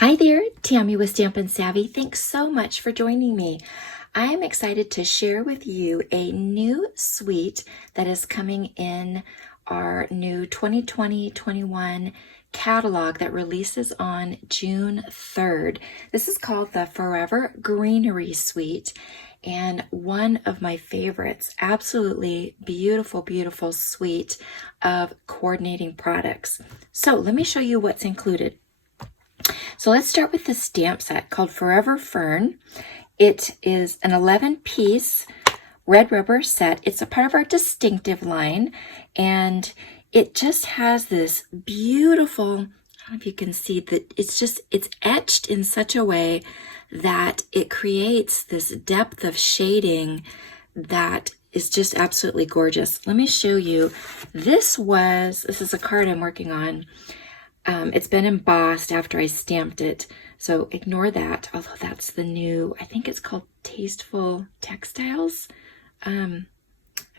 Hi there, Tammy with Stampin' Savvy. Thanks so much for joining me. I am excited to share with you a new suite that is coming in our new 2020-21 catalog that releases on June 3rd. This is called the FOREVER Greenery Suite, and one of my favorites. Absolutely beautiful, beautiful suite of coordinating products. So let me show you what's included. So let's start with the stamp set called Forever Fern. It is an 11-piece red rubber set. It's a part of our distinctive line, and it just has this beautiful, I don't know if you can see that it's etched in such a way that it creates this depth of shading that is just absolutely gorgeous. Let me show you. This is a card I'm working on. It's been embossed after I stamped it, so ignore that, although that's the new, I think it's called Tasteful Textiles. I'm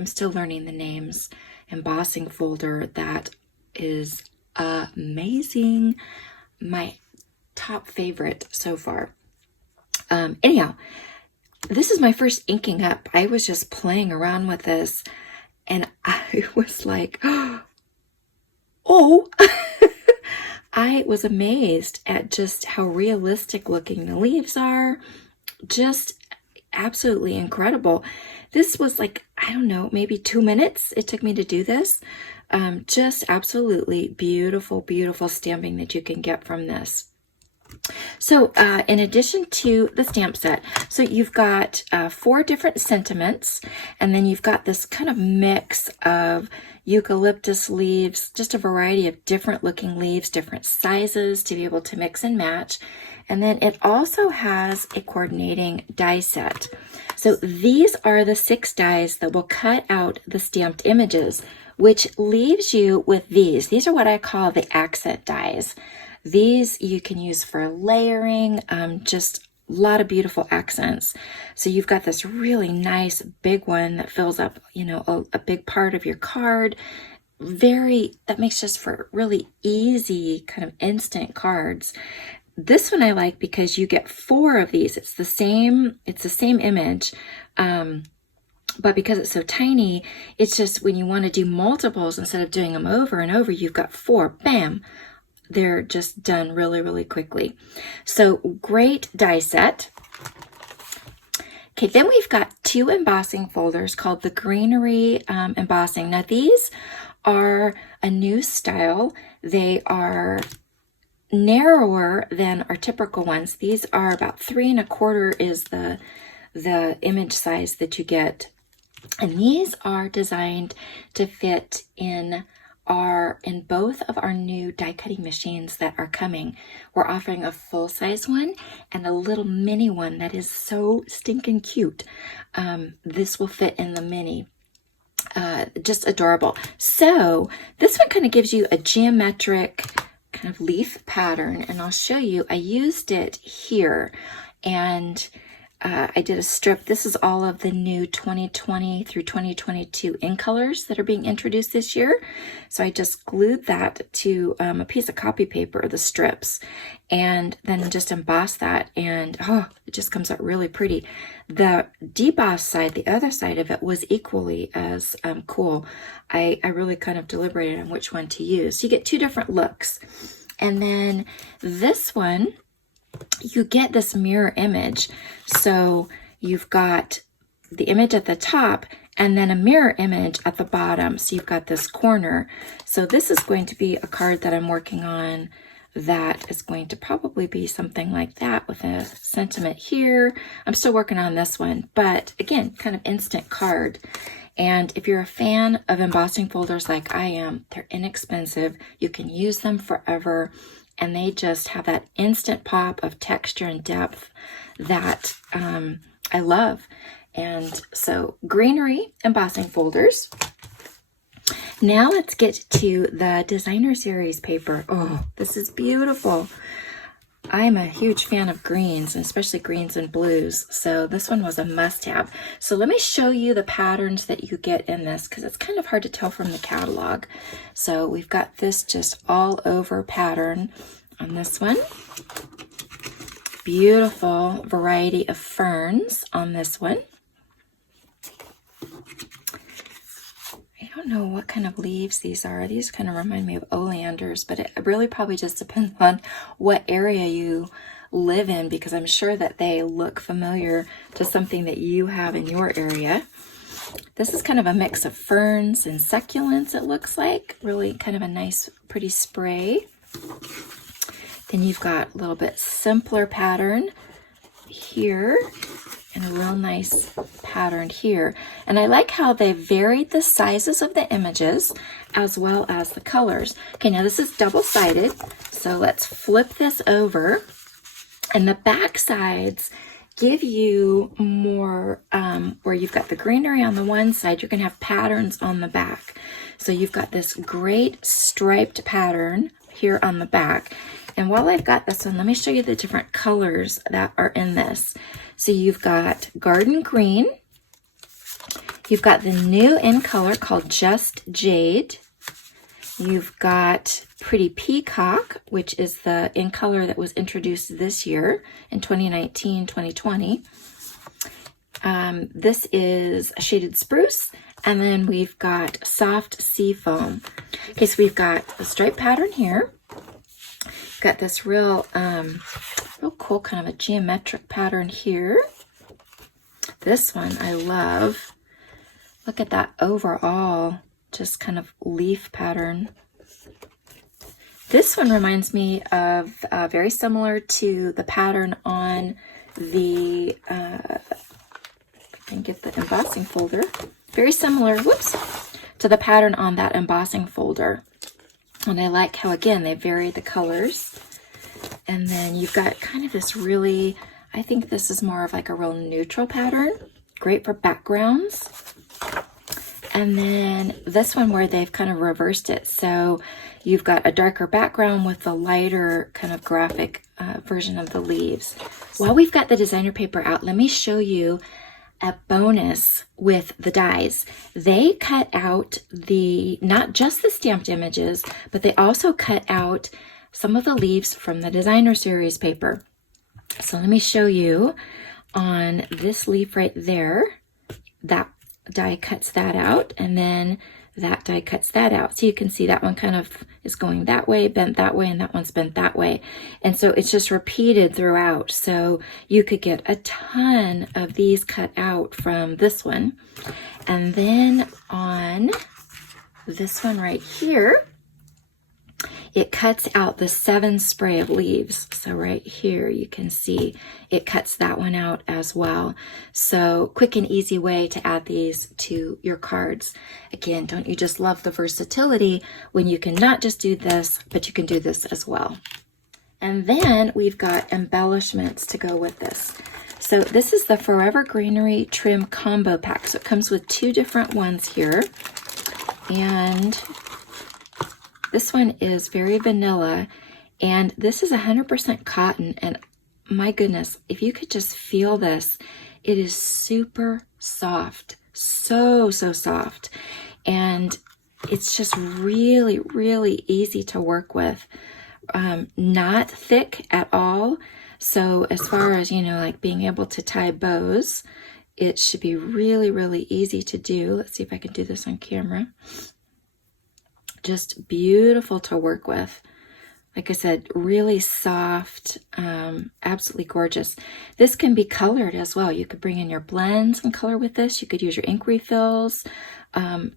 still learning the names. Embossing folder that is amazing. My top favorite so far. Anyhow, this is my first inking up. I was just playing around with this, and I was like, oh! I was amazed at just how realistic looking the leaves are. Just absolutely incredible. This was like, I don't know, maybe 2 minutes it took me to do this. Just absolutely beautiful, beautiful stamping that you can get from this. So in addition to the stamp set, so you've got 4 different sentiments, and then you've got this kind of mix of eucalyptus leaves, just a variety of different looking leaves, different sizes to be able to mix and match. And then it also has a coordinating die set. So these are the 6 dies that will cut out the stamped images, which leaves you with these. These are what I call the accent dies. These you can use for layering, just a lot of beautiful accents. So you've got this really nice big one that fills up, you know, a big part of your card. That makes just for really easy kind of instant cards. This one I like because you get 4 of these. It's the same image. But because it's so tiny, it's just when you want to do multiples, instead of doing them over and over, you've got 4, bam. They're just done really, really quickly. So great die set. Okay, then we've got 2 embossing folders called the Greenery Embossing. Now these are a new style. They are narrower than our typical ones. These are about 3 1/4 is the image size that you get. And these are designed to fit in both of our new die cutting machines that are coming. We're offering a full-size one and a little mini one that is so stinking cute. This will fit in the mini. Just adorable. So this one kind of gives you a geometric kind of leaf pattern, and I'll show you. I used it here, and I did a strip. This is all of the new 2020 through 2022 ink colors that are being introduced this year. So I just glued that to a piece of copy paper, the strips, and then just embossed that, and it just comes out really pretty. The debossed side, the other side of it, was equally as cool. I really kind of deliberated on which one to use. So you get 2 different looks. And then this one, you get this mirror image. So you've got the image at the top and then a mirror image at the bottom. So you've got this corner. So this is going to be a card that I'm working on that is going to probably be something like that with a sentiment here. I'm still working on this one, but again, kind of instant card. And if you're a fan of embossing folders like I am, they're inexpensive. You can use them forever. And they just have that instant pop of texture and depth that I love. And so Greenery embossing folders. Now let's get to the designer series paper. Oh, this is beautiful. I'm a huge fan of greens, and especially greens and blues, so this one was a must-have. So let me show you the patterns that you get in this, because it's kind of hard to tell from the catalog. So we've got this just all over pattern on this one. beautiful variety of ferns on this one. I don't know what kind of leaves these are. These kind of remind me of oleanders, but it really probably just depends on what area you live in, because I'm sure that they look familiar to something that you have in your area. This is kind of a mix of ferns and succulents, it looks like. Really kind of a nice, pretty spray. Then you've got a little bit simpler pattern here and a real nice pattern here. And I like how they varied the sizes of the images as well as the colors. Okay, now this is double-sided, so let's flip this over. And the back sides give you more, where you've got the greenery on the one side, you're gonna have patterns on the back. So you've got this great striped pattern here on the back. And while I've got this one, let me show you the different colors that are in this. So you've got garden green, you've got the new in color called Just Jade, you've got Pretty Peacock, which is the in color that was introduced this year in 2019, 2020. This is a Shaded Spruce, and then we've got Soft Sea Foam. Okay, so we've got a stripe pattern here. Got this real cool kind of a geometric pattern here. This one I love. Look at that overall, just kind of leaf pattern. This one reminds me of very similar to the pattern on the, if I can get the embossing folder, very similar, whoops, to the pattern on that embossing folder. And I like how, again, they vary the colors. And then you've got kind of this really, I think this is more of like a real neutral pattern. Great for backgrounds. And then this one where they've kind of reversed it. So you've got a darker background with the lighter kind of graphic version of the leaves. While we've got the designer paper out, let me show you a bonus with the dies. They cut out not just the stamped images, but they also cut out some of the leaves from the designer series paper. So let me show you on this leaf right there, that die cuts that out, and then that die cuts that out. So you can see that one kind of is going that way, bent that way, and that one's bent that way. And so it's just repeated throughout. So you could get a ton of these cut out from this one. And then on this one right here, it cuts out the 7 spray of leaves. So right here, you can see it cuts that one out as well. So quick and easy way to add these to your cards. Again, don't you just love the versatility when you can not just do this, but you can do this as well. And then we've got embellishments to go with this. So this is the Forever Greenery Trim Combo Pack. So it comes with 2 different ones here. And this one is very vanilla, and this is 100% cotton, and my goodness, if you could just feel this, it is super soft, so soft, and it's just really, really easy to work with. Not thick at all, so as far as, you know, like being able to tie bows, it should be really, really easy to do. Let's see if I can do this on camera. Just beautiful to work with. Like I said, really soft, absolutely gorgeous. This can be colored as well. You could bring in your blends and color with this. You could use your ink refills.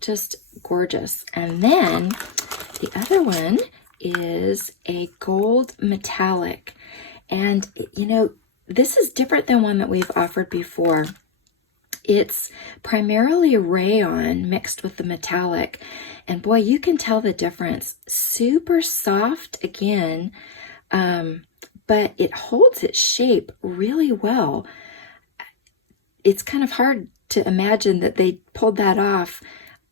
Just gorgeous. And then the other one is a gold metallic. And, you know, this is different than one that we've offered before. It's primarily rayon mixed with the metallic. And boy, you can tell the difference. Super soft again, but it holds its shape really well. It's kind of hard to imagine that they pulled that off.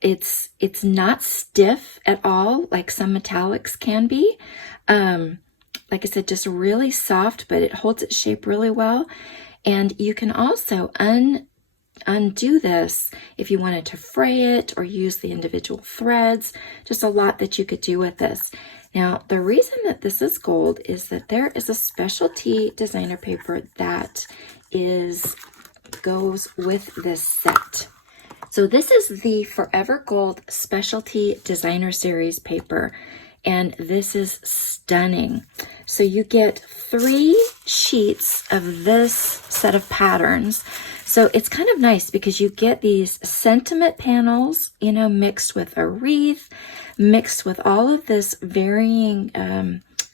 It's not stiff at all like some metallics can be. Like I said, just really soft, but it holds its shape really well. And you can also undo this if you wanted to fray it or use the individual threads. Just a lot that you could do with this. Now, the reason that this is gold is that there is a specialty designer paper that goes with this set. So this is the Forever Gold Specialty Designer Series paper, and this is stunning. So you get 3 sheets of this set of patterns. So it's kind of nice because you get these sentiment panels, you know, mixed with a wreath, mixed with all of this varying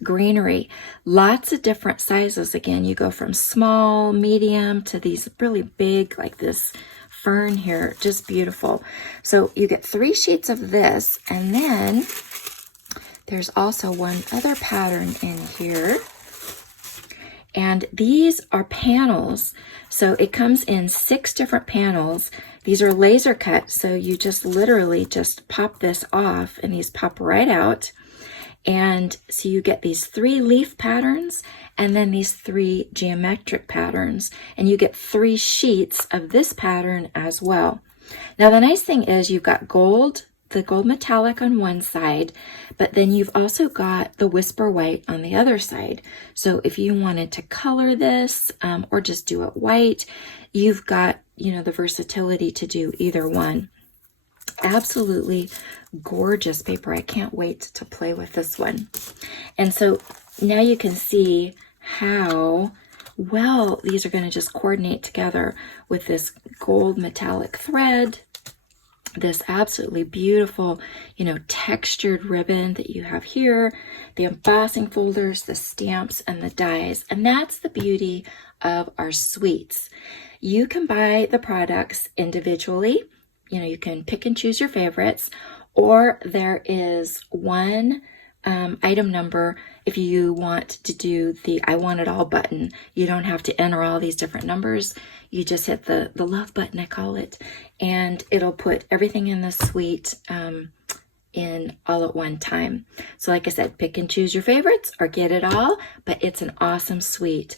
greenery. Lots of different sizes. Again, you go from small, medium to these really big, like this fern here, just beautiful. So you get 3 sheets of this, and then there's also one other pattern in here, and these are panels. So it comes in 6 different panels. These are laser cut, so you just literally just pop this off and these pop right out. And so you get these 3 leaf patterns and then these 3 geometric patterns, and you get 3 sheets of this pattern as well. Now the nice thing is you've got gold, the gold metallic on one side, but then you've also got the whisper white on the other side. So if you wanted to color this or just do it white, you've got, you know, the versatility to do either one. Absolutely gorgeous paper. I can't wait to play with this one. And so now you can see how well these are going to just coordinate together with this gold metallic thread, this absolutely beautiful, you know, textured ribbon that you have here, the embossing folders, the stamps, and the dies. And that's the beauty of our suites. You can buy the products individually. You know, you can pick and choose your favorites, or there is one item number if you want to do the I want it all button. You don't have to enter all these different numbers. You just hit the love button, I call it, and it'll put everything in the suite in all at one time. So like I said, pick and choose your favorites or get it all, but it's an awesome suite.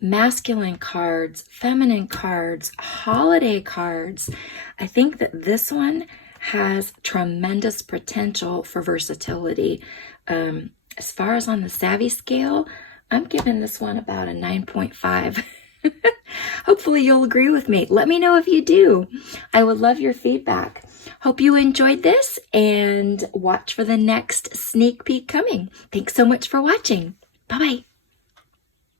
Masculine cards, feminine cards, holiday cards. I think that this one has tremendous potential for versatility. As far as on the savvy scale, I'm giving this one about a 9.5. Hopefully you'll agree with me. Let me know if you do. I would love your feedback. Hope you enjoyed this, and watch for the next sneak peek coming. Thanks so much for watching. Bye-bye.